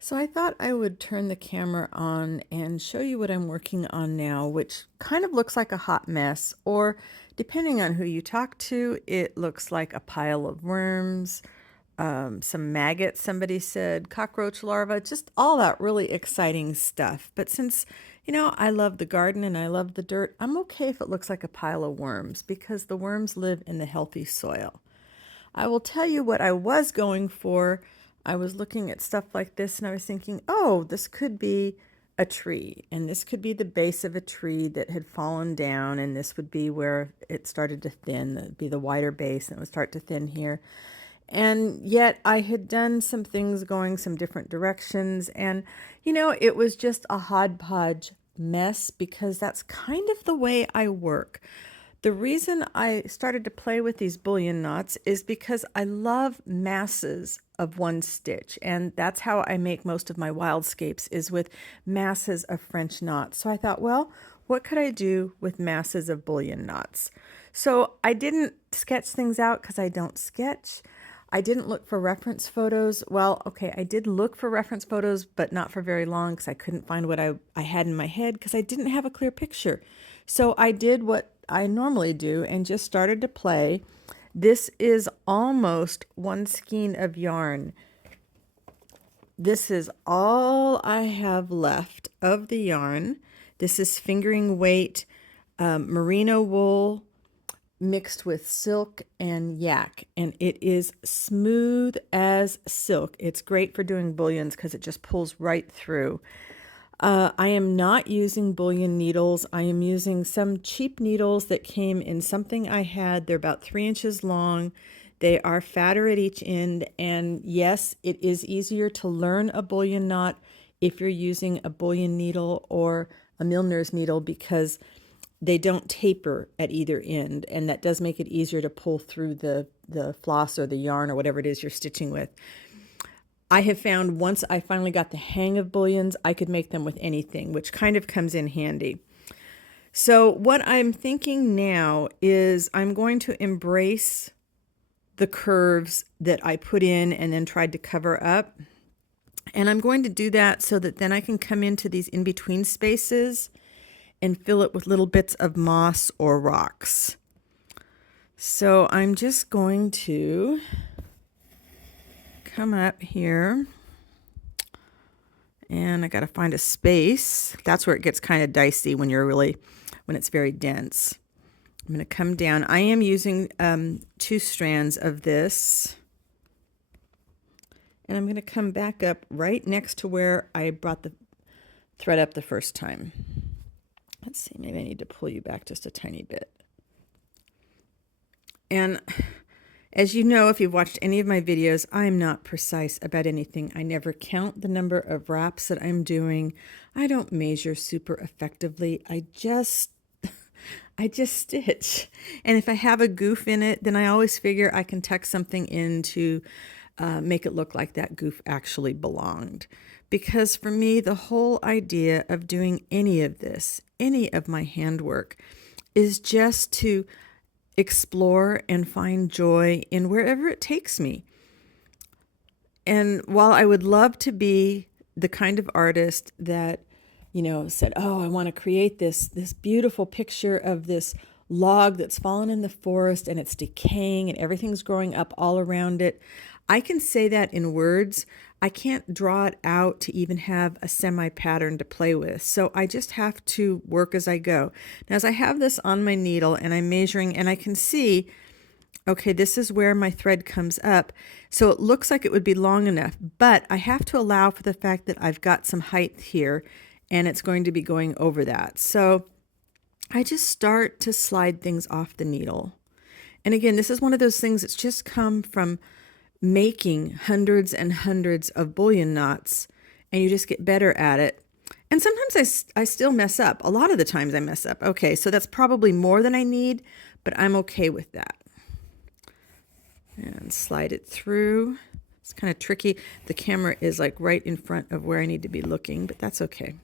So I thought I would turn the camera on and show you what I'm working on now, which kind of looks like a hot mess, or depending on who you talk to, it looks like a pile of worms, some maggots, somebody said, cockroach larvae, just all that really exciting stuff. But since, I love the garden and I love the dirt, I'm okay if it looks like a pile of worms because the worms live in the healthy soil. I will tell you what I was going for. I was looking at stuff like this and I was thinking, oh, this could be a tree, and this could be the base of a tree that had fallen down, and this would be where it started to thin. That'd be the wider base, and it would start to thin here. And yet I had done some things going some different directions, and it was just a hodgepodge mess because that's kind of the way I work. The reason I started to play with these bullion knots is because I love masses of one stitch, and that's how I make most of my wildscapes, is with masses of French knots. So I thought, well, what could I do with masses of bullion knots? So I didn't sketch things out because I don't sketch. I didn't look for reference photos. Well, okay, I did look for reference photos, but not for very long because I couldn't find what I had in my head because I didn't have a clear picture. So I did what I normally do and just started to play. This is almost one skein of yarn. This is all I have left of the yarn. This is fingering weight merino wool mixed with silk and yak, and it is smooth as silk. It's great for doing bullions because it just pulls right through. I am not using bullion needles. I am using some cheap needles that came in something I had. They're about 3 inches long. They are fatter at each end. And yes, it is easier to learn a bullion knot if you're using a bullion needle or a milliner's needle because they don't taper at either end. And that does make it easier to pull through the floss or the yarn or whatever it is you're stitching with. I have found once I finally got the hang of bullions, I could make them with anything, which kind of comes in handy. So what I'm thinking now is I'm going to embrace the curves that I put in and then tried to cover up. And I'm going to do that so that then I can come into these in-between spaces and fill it with little bits of moss or rocks. So I'm just going to come up here, and I got to find a space. That's where it gets kind of dicey when it's very dense. I'm going to come down. I am using 2 strands of this, and I'm going to come back up right next to where I brought the thread up the first time. Let's see, maybe I need to pull you back just a tiny bit. And as you know, if you've watched any of my videos, I'm not precise about anything. I never count the number of wraps that I'm doing. I don't measure super effectively. I just stitch. And if I have a goof in it, then I always figure I can tuck something in to make it look like that goof actually belonged. Because for me, the whole idea of doing any of this, any of my handwork, is just to explore and find joy in wherever it takes me. And while I would love to be the kind of artist that, said, oh, I want to create this beautiful picture of this log that's fallen in the forest and it's decaying and everything's growing up all around it, I can say that in words. I can't draw it out to even have a semi-pattern to play with. So I just have to work as I go. Now, as I have this on my needle and I'm measuring and I can see, okay, this is where my thread comes up. So it looks like it would be long enough, but I have to allow for the fact that I've got some height here and it's going to be going over that. So I just start to slide things off the needle. And again, this is one of those things that's just come from making hundreds and hundreds of bullion knots, and you just get better at it. And sometimes I still mess up. A lot of the times I mess up. Okay, so that's probably more than I need, but I'm okay with that. And slide it through. It's kind of tricky. The camera is like right in front of where I need to be looking, but that's okay.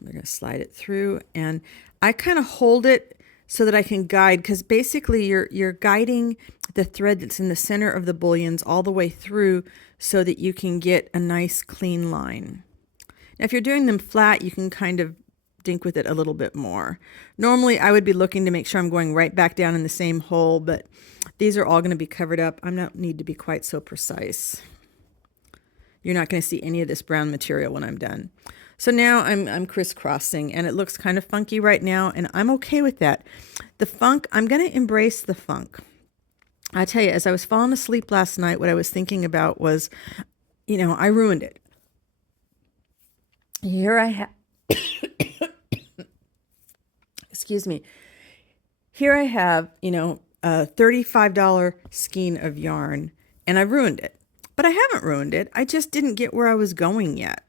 We're going to slide it through, and I kind of hold it so that I can guide, because basically you're guiding the thread that's in the center of the bullions all the way through so that you can get a nice clean line. Now, if you're doing them flat, you can kind of dink with it a little bit more. Normally, I would be looking to make sure I'm going right back down in the same hole, but these are all going to be covered up. I don't need to be quite so precise. You're not going to see any of this brown material when I'm done. So now I'm crisscrossing, and it looks kind of funky right now, and I'm okay with that. The funk, I'm going to embrace the funk. I tell you, as I was falling asleep last night, what I was thinking about was, you know, I ruined it. Here I have, excuse me. Here I have, you know, a $35 skein of yarn, and I ruined it. But I haven't ruined it. I just didn't get where I was going yet.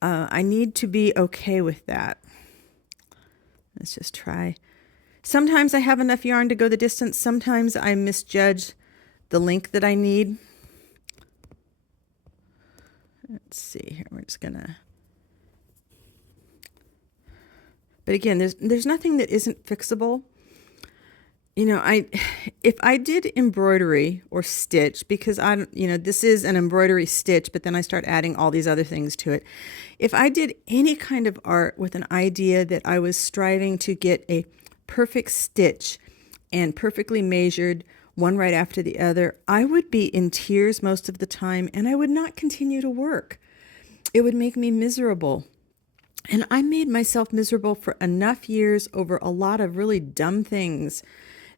I need to be okay with that. Let's just try. Sometimes I have enough yarn to go the distance. Sometimes I misjudge the length that I need. Let's see here. We're just gonna. But again, there's nothing that isn't fixable. You know, if I did embroidery or stitch, because this is an embroidery stitch, but then I start adding all these other things to it. If I did any kind of art with an idea that I was striving to get a perfect stitch and perfectly measured, one right after the other, I would be in tears most of the time, and I would not continue to work. It would make me miserable. And I made myself miserable for enough years over a lot of really dumb things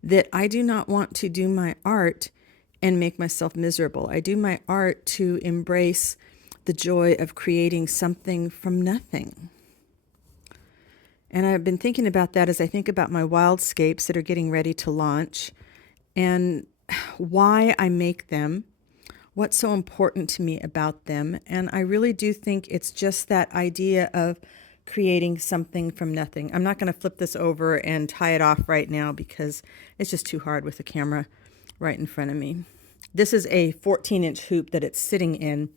that I do not want to do my art and make myself miserable. I do my art to embrace the joy of creating something from nothing. And I've been thinking about that as I think about my Wildscapes that are getting ready to launch and why I make them, what's so important to me about them. And I really do think it's just that idea of creating something from nothing. I'm not going to flip this over and tie it off right now because it's just too hard with the camera right in front of me. This is a 14-inch hoop that it's sitting in,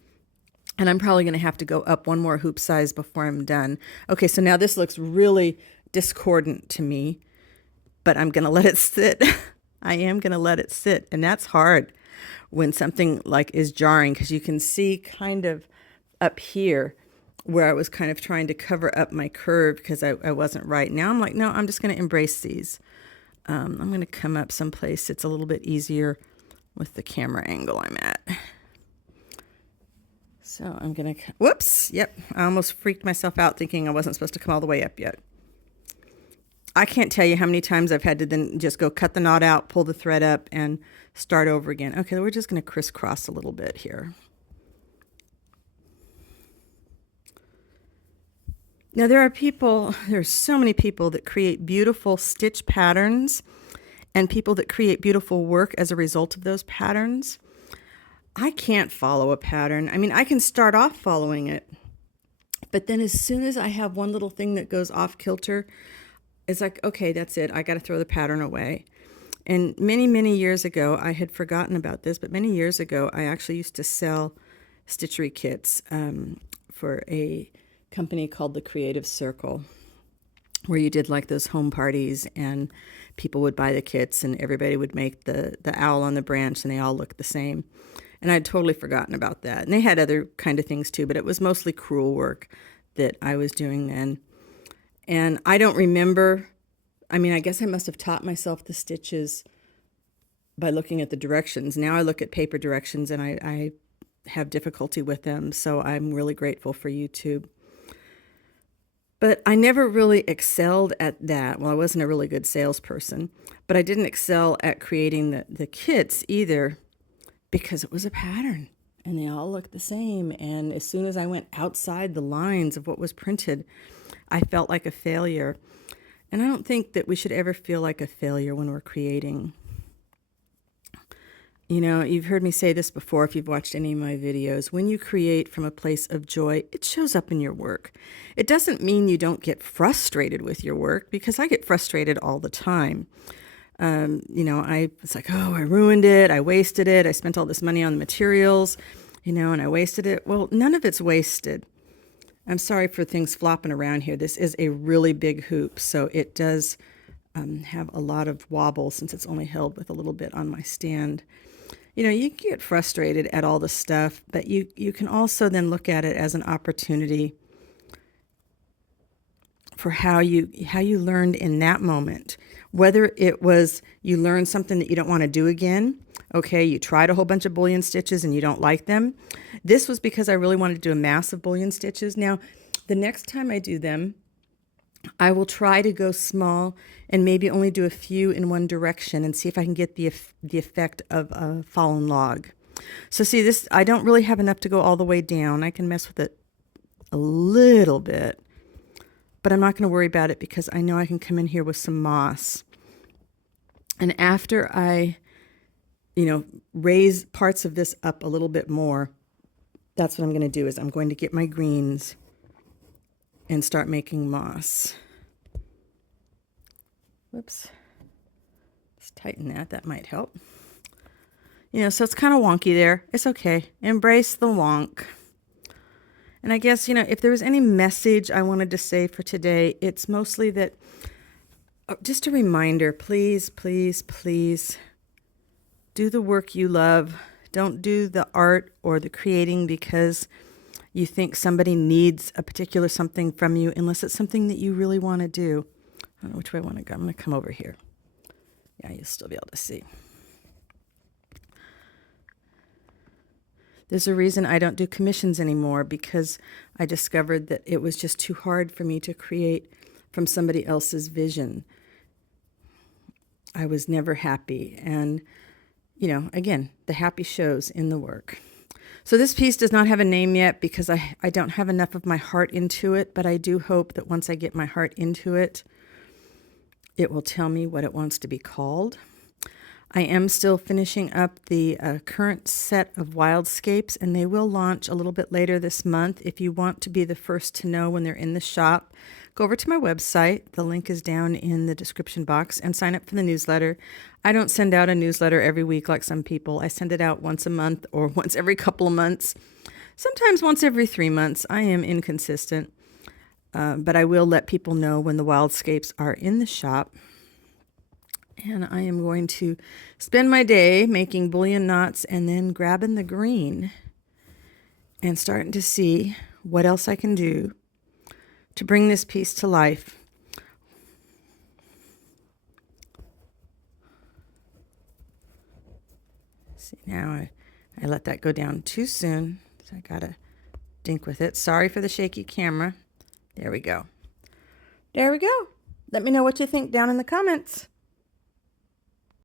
and I'm probably going to have to go up one more hoop size before I'm done. Okay, so now this looks really discordant to me, but I'm going to let it sit. I am going to let it sit, and that's hard when something like is jarring, because you can see kind of up here where I was kind of trying to cover up my curve because I wasn't right. Now I'm like, no, I'm just going to embrace these. I'm going to come up someplace it's a little bit easier with the camera angle I'm at. So I'm going to, whoops, yep, I almost freaked myself out thinking I wasn't supposed to come all the way up yet. I can't tell you how many times I've had to then just go cut the knot out, pull the thread up, and start over again. Okay, we're just going to crisscross a little bit here. Now there's so many people that create beautiful stitch patterns and people that create beautiful work as a result of those patterns. I can't follow a pattern. I mean, I can start off following it, but then as soon as I have one little thing that goes off kilter, it's like, okay, that's it. I got to throw the pattern away. And many, many years ago, I had forgotten about this, but many years ago, I actually used to sell stitchery kits for a company called the Creative Circle, where you did like those home parties and people would buy the kits and everybody would make the owl on the branch and they all looked the same. And I'd totally forgotten about that. And they had other kind of things too, but it was mostly crewel work that I was doing then. And I don't remember, I mean, I guess I must have taught myself the stitches by looking at the directions. Now I look at paper directions and I have difficulty with them. So I'm really grateful for YouTube. But I never really excelled at that. Well, I wasn't a really good salesperson, but I didn't excel at creating the kits either because it was a pattern and they all looked the same. And as soon as I went outside the lines of what was printed, I felt like a failure. And I don't think that we should ever feel like a failure when we're creating. You know, you've heard me say this before if you've watched any of my videos. When you create from a place of joy, it shows up in your work. It doesn't mean you don't get frustrated with your work, because I get frustrated all the time. It's like, oh, I ruined it. I wasted it. I spent all this money on the materials, and I wasted it. Well, none of it's wasted. I'm sorry for things flopping around here. This is a really big hoop, so it does have a lot of wobble since it's only held with a little bit on my stand. You know, you can get frustrated at all the stuff, but you can also then look at it as an opportunity for how you learned in that moment. Whether it was you learned something that you don't want to do again. Okay, you tried a whole bunch of bullion stitches and you don't like them. This was because I really wanted to do a mass of bullion stitches. Now, the next time I do them, I will try to go small and maybe only do a few in one direction and see if I can get the effect of a fallen log. So see this, I don't really have enough to go all the way down. I can mess with it a little bit, but I'm not going to worry about it because I know I can come in here with some moss. And after I, raise parts of this up a little bit more, that's what I'm going to do is I'm going to get my greens and start making moss. Whoops. Let's tighten that. That might help. So it's kind of wonky there. It's okay. Embrace the wonk. And I guess, if there was any message I wanted to say for today, it's mostly that, just a reminder, please, please, please do the work you love. Don't do the art or the creating because you think somebody needs a particular something from you unless it's something that you really want to do. I don't know which way I want to go. I'm going to come over here. Yeah, you'll still be able to see. There's a reason I don't do commissions anymore because I discovered that it was just too hard for me to create from somebody else's vision. I was never happy. And, again, the happy shows in the work. So this piece does not have a name yet because I don't have enough of my heart into it, but I do hope that once I get my heart into it, it will tell me what it wants to be called. I am still finishing up the current set of Wildscapes, and they will launch a little bit later this month. If you want to be the first to know when they're in the shop, go over to my website. The link is down in the description box, and sign up for the newsletter. I don't send out a newsletter every week like some people. I send it out once a month or once every couple of months, sometimes once every 3 months. I am inconsistent, but I will let people know when the Wildscapes are in the shop. And I am going to spend my day making bullion knots and then grabbing the green and starting to see what else I can do to bring this piece to life. See, now I let that go down too soon, so I gotta dink with it. Sorry for the shaky camera. There we go. There we go. Let me know what you think down in the comments.